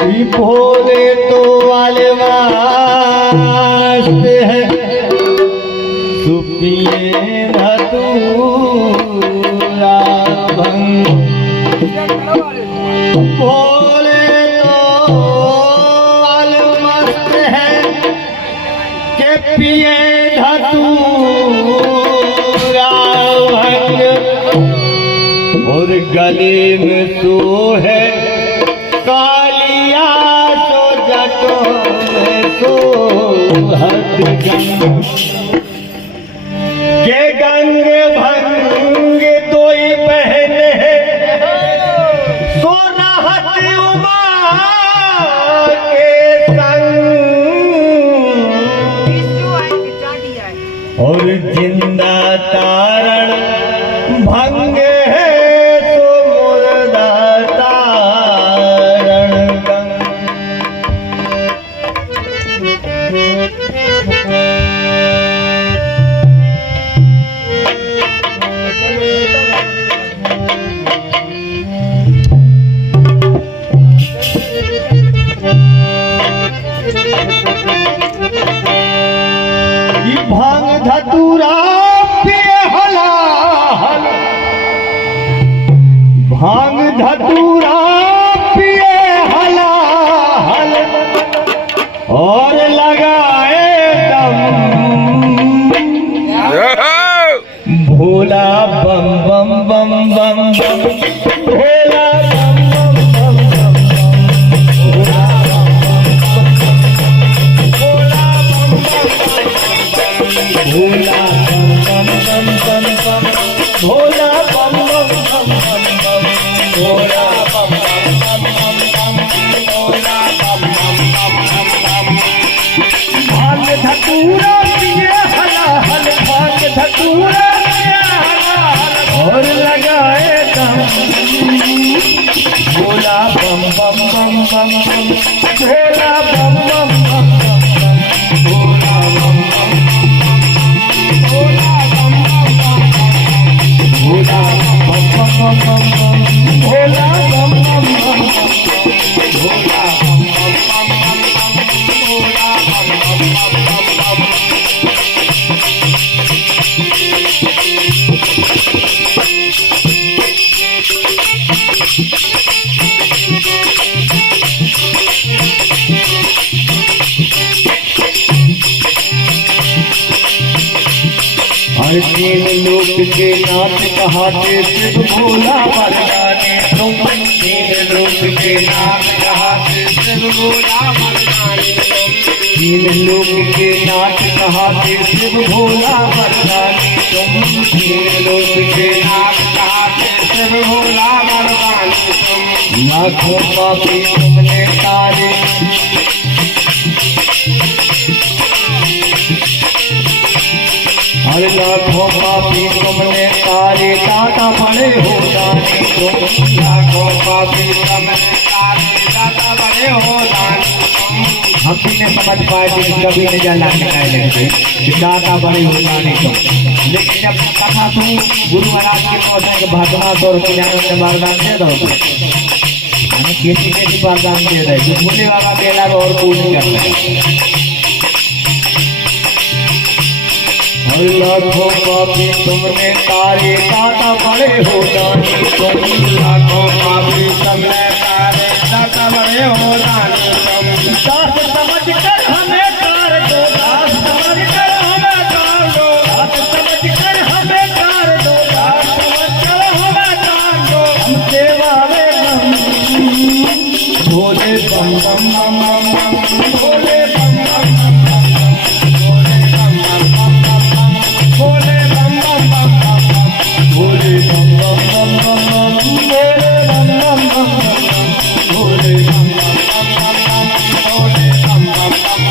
भोले तो वाले वास्ते है सुपिए धतूरा भंग। भोले तो वाले मस्त है के पिए धतूरा भंग। और गले में तो है कालिया तो जटो में तो हद गंग के गंग भंग दो ही पहने सो राहत उमा के संग। और जिंदा तारण भंग भांग धतूरा पिए हलाहल। भांग धतूरा पिए हलाहल और लगाए दम भोला बम बम बम बम बम भोला बम बम बम बम भोला बम बम बम बम भोला बम बम बम बम बम भोला बम बम बम बम बम भोला बम बम बम बम बम। भांग धतूरा पिए हलाहल। भांग धतूरा पिए हलाहल और लगाए दम भोला बम बम बम बम बम भोला बम बम बम बम बम भोला बम बम भोला बम बम बम बम भोला बम बम बम भोला बम बम बम भोला बम बम बम बम। हर तीन लोक के नाथ कहाते शिव भोला मर्दानी तुम। तीन लोक के नाथ कहाते शिव भोला मर्दानी तुम। तीन लोक के नाथ कहाते शिव भोला मर्दानी तुम। तीन लोक के नाथ कहाते शिव भोला मर्दानी तुम। लाखों पापी तुमने तारे हर लाखों पापी तुमने तारे दाता बड़े हो दानी तुम। लाखों पापी तुमने तारे दाता बड़े हो दानी तुम। हम भी ने समझ पाए थे कभी न जाना निकाले थे कि दाता बड़े हो दानी तुम। लेकिन जब कथा तुम गुरु महाराज के पहुंचे के भागना तो ज्ञान वरदान दे दो हमें किसी वरदान दे रहे जो भोले बाबा के अलावा और कोई नहीं करता। लाखों पापी तुमने तारे दाता बड़े हो दानी तुम। लाखों पापी तुमने तारे दाता बड़े हो दानी तुम। दास समझ कर हमें तार दो। दास समझ कर हमें तार दो। दास समझ कर हमें तार दो। दास समझ कर हमें तार दो। हम सेवा में भोले बम बम बम बम भोले बम बम बम भोले बम बम बम भोले बम बम बम बम भोले बम बम बम भोले बम बम बम भोले बम बम बम।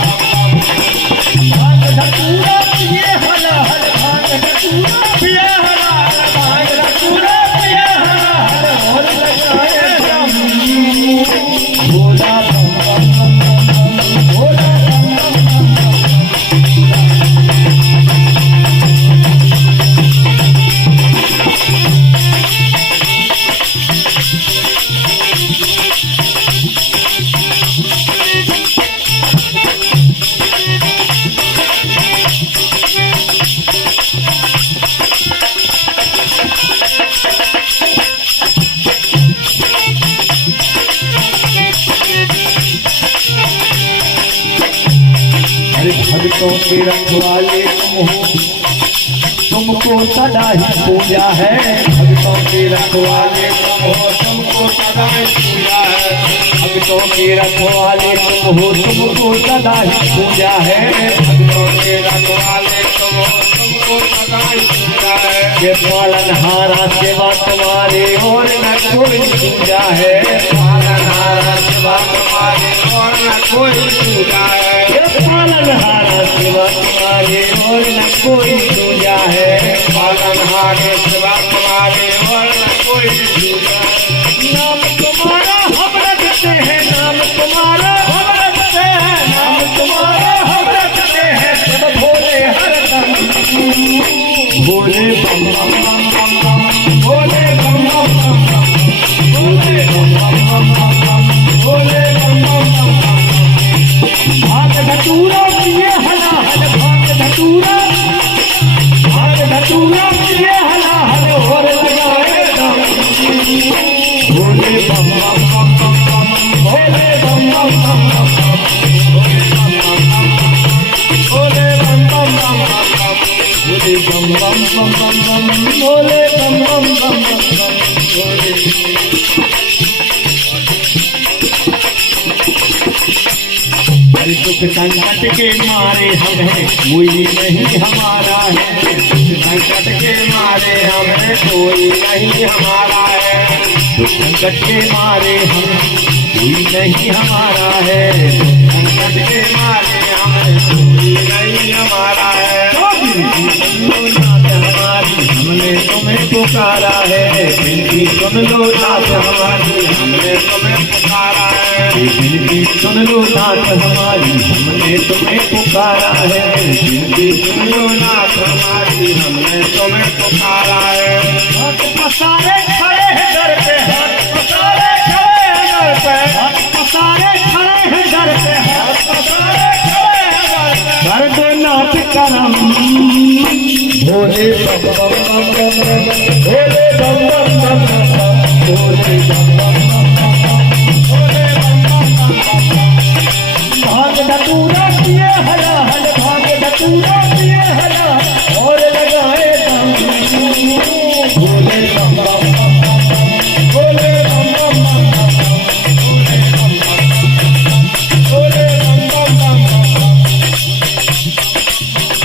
भांग धतूरा पिए हलाहल। भांग धतूरा पिए हलाहल। भांग धतूरा पिए हलाहल और लगाए दम भोला बम बम बम भोला बम बम बम। भक्तों के रखवाले तुम हो, तुमको सदा ही पूजा है। भक्तों के रखवाले तुम हो, तुमको सदा ही पूजा है। भक्तों के रखवाले तुम हो, तुमको सदा ही पूजा है। भक्तों के रखवाले तुम हो, तुमको सदा ही पूजा है। ये पालनहारा सेवा तुम्हारे और न कोई पूजा है। पालनहारा सेवा तुम्हारे और न कोई पूजा है। ये पालनहारा सेवा तुम्हारे और न कोई पूजा है। पालनहारे सेवा तुम्हारे और न कोई पूजा है। नाम तुम्हारा हम रखते हैं, नाम तुम्हारा हम रखते हैं, नाम तुम्हारा हम रखते हैं। सब भोले हरदम भोले बम बम बम बम बम, भोले बम बम बम बम, भोले बम बम बम बम, भोले बम बम बम बम। भाग धतूरा पिए हला हल, भाग धतूरा, भाग धतूरा पिए हला हल और लगाए दम। भोले बम बम बम बम बम, भोले बम बम बम बम बम, भोले बम बम बम बम बम, भोले बम बम बम बम बम, भोले बम बम बम बम बम, भोले। दुख संकट के मारे हम हैं, कोई नहीं हमारा है। संकट के मारे हम हैं, कोई नहीं हमारा है। दुख संकट के मारे हम, कोई नहीं हमारा है। संकट के मारे हम, कोई नहीं हमारा है। हमारी हमने तुम्हें पुकारा है, विनती सुन लो नाथ हमारी, हमने तुम्हें पुकारा है। विनती सुन लो नाथ हमारी, हमने तुम्हें पुकारा है। विनती सुन लो नाथ हमारी, हमने तुम्हें पुकारा है। हाथ पसारे खड़े हैं दर पे, हाथ पसारे खड़े हैं दर पे, हाथ पसारे खड़े हैं दर पे, हाथ पसारे खड़े हैं दर पे। कर दो नाथ करम, भोले बम बम बम बम बम, भोले बम बम बम बम बम, भोले बम बम बम बम बम, भोले बम बम बम बम बम। भाग धतूरा पिए हला हल, भाग धतूरा पिए हला और लगाए दम। भोले बम बम बम बम बम, भोले बम बम बम बम बम, भोले बम बम बम, भोले बम बम बम बम बम।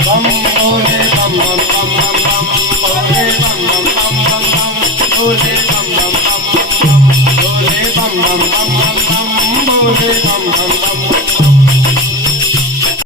बम भोले बम बम बम बम बम, भोले बम बम बम बम बम, भोले बम बम बम बम बम, भोले बम बम बम बम बम, भोले बम बम बम बम।